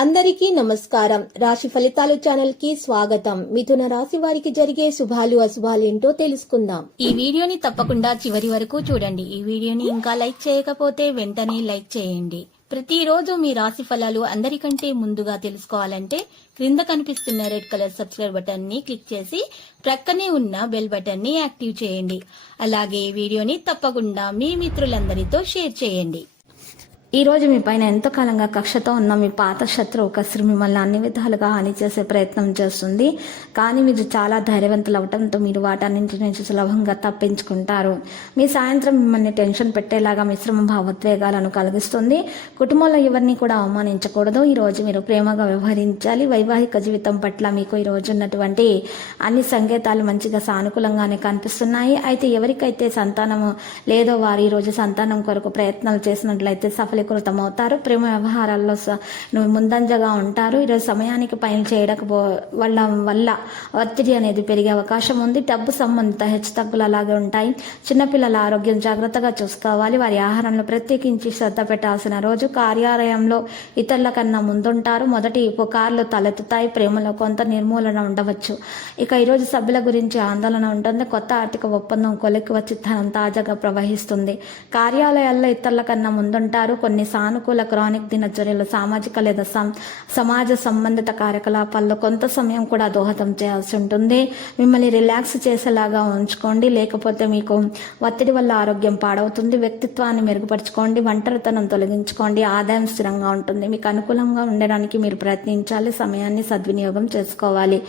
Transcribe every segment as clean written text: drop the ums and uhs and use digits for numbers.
అందరికీ నమస్కారం. రాశి ఫలితాలు ఛానల్ కి స్వాగతం. మిథున రాశి వారికి జరిగే శుభాలు అశుభాలు ఏంటో తెలుసుకుందాం. ఈ వీడియోని తప్పకుండా చివరి వరకు చూడండి. ఈ వీడియోని ఇంకా లైక్ చేయకపోతే వెంటనే లైక్ చేయండి. ప్రతిరోజు మీ రాశి ఫలాలు అందరికంటే ముందుగా తెలుసుకోవాలంటే క్రింద కనిపిస్తున్న రెడ్ కలర్ సబ్స్క్రైబ్ బటన్ ని క్లిక్ చేసి ప్రక్కనే ఉన్న బెల్ బటన్ ని యాక్టివ్ చేయండి. అలాగే ఈ వీడియోని తప్పకుండా మీ మిత్రులందరితో షేర్ చేయండి. ఈ రోజు మీ పైన ఎంతో కాలంగా కక్షతో ఉన్న మీ పాత శత్రువు కసిరి మిమ్మల్ని అన్ని విధాలుగా హాని చేసే ప్రయత్నం చేస్తుంది. కానీ మీరు చాలా ధైర్యవంతులు అవడంతో మీరు వాటన్నింటి నుంచి సులభంగా తప్పించుకుంటారు. మీ సాయంత్రం మిమ్మల్ని టెన్షన్ పెట్టేలాగా మిశ్రమ భావోద్వేగాలను కలిగిస్తుంది. కుటుంబంలో ఎవరిని కూడా అవమానించకూడదు. ఈ రోజు మీరు ప్రేమగా వ్యవహరించాలి. వైవాహిక జీవితం పట్ల మీకు ఈ రోజు ఉన్నటువంటి అన్ని సంకేతాలు మంచిగా సానుకూలంగానే కనిపిస్తున్నాయి. అయితే ఎవరికైతే సంతానము లేదో వారు ఈ రోజు సంతానం కొరకు ప్రయత్నాలు చేసినట్లయితే సఫలీకృతమవుతారు. ప్రేమ వ్యవహారాల్లో ముందంజగా ఉంటారు. ఈరోజు సమయానికి పనులు చేయడం వల్ల ఒత్తిడి అనేది పెరిగే అవకాశం ఉంది. డబ్బు సంబంధిత హెచ్చుతగ్గులు అలాగే ఉంటాయి. చిన్నపిల్లల ఆరోగ్యం జాగ్రత్తగా చూసుకోవాలి. వారి ఆహారంలో ప్రత్యేకించి శ్రద్ధ పెట్టాల్సిన రోజు. కార్యాలయంలో ఇతరుల కన్నా ముందుంటారు. మొదటి పుకార్లు తలెత్తుతాయి. ప్రేమలో కొంత నిర్మూలన ఉండవచ్చు. ఇక ఈరోజు సభ్యుల గురించి ఆందోళన ఉంటుంది. కొత్త ఆర్థిక ఒప్పందం కొలిక్కి వచ్చి ధనం తాజాగా ప్రవహిస్తుంది. కార్యాలయాల్లో ఇతరుల కన్నా ముందుంటారు. కొన్ని సానుకూల క్రానిక్ దినచర్యలు సామాజిక లేదా సమాజ సంబంధిత కార్యకలాపాల్లో కొంత సమయం కూడా దోహదం చేయాల్సి ఉంటుంది. మిమ్మల్ని రిలాక్స్ చేసేలాగా ఉంచుకోండి, లేకపోతే మీకు ఒత్తిడి వల్ల ఆరోగ్యం పాడవుతుంది. వ్యక్తిత్వాన్ని మెరుగుపరచుకోండి. ఒంటరితనం తొలగించుకోండి. ఆదాయం స్థిరంగా ఉంటుంది. మీకు అనుకూలంగా ఉండడానికి మీరు ప్రయత్నించాలి. సమయాన్ని సద్వినియోగం చేసుకోవాలి.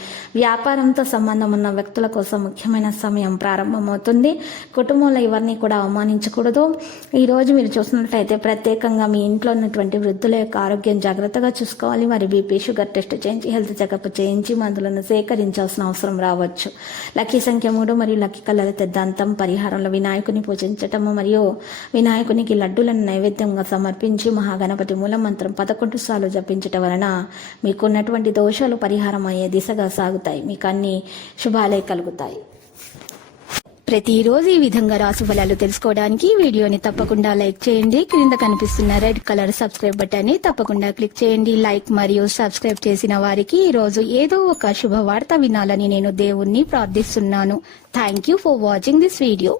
వ్యాపారంతో సంబంధం ఉన్న వ్యక్తుల కోసం ముఖ్యమైన సమయం ప్రారంభమవుతుంది. కుటుంబంలో ఎవరిని కూడా అవమానించకూడదు. ఈరోజు మీరు చూసినట్లయితే ప్రత్యేకంగా మీ ఇంట్లో ఉన్నటువంటి వృద్ధుల యొక్క ఆరోగ్యం జాగ్రత్తగా చూసుకోవాలి. మరి బీపీ షుగర్ టెస్ట్ చేయించి హెల్త్ చెకప్ చేయించి మందులను సేకరించాల్సిన అవసరం రావచ్చు. లక్కీ సంఖ్య 3 మరియు లక్కీ కలర్ తెద్దాంతం. పరిహారంలో వినాయకుని పూజించటము మరియు వినాయకునికి లడ్డూలను నైవేద్యంగా సమర్పించి మహాగణపతి మూల మంత్రం 11 సార్లు జపించటం వలన మీకున్నటువంటి దోషాలు పరిహారం అయ్యే దిశగా సాగుతాయి. మీకు అన్ని శుభాలే కలుగుతాయి. ప్రతిరోజు ఈ విధంగా రాశి ఫలాలు తెలుసుకోవడానికి వీడియోని తప్పకుండా లైక్ చేయండి. క్రింద కనిపిస్తున్న రెడ్ కలర్ సబ్స్క్రైబ్ బటన్ ని తప్పకుండా క్లిక్ చేయండి. లైక్ మరియు సబ్స్క్రైబ్ చేసిన వారికి ఈ రోజు ఏదో ఒక శుభవార్త వినాలని నేను దేవుణ్ణి ప్రార్థిస్తున్నాను. Thank you for watching this video.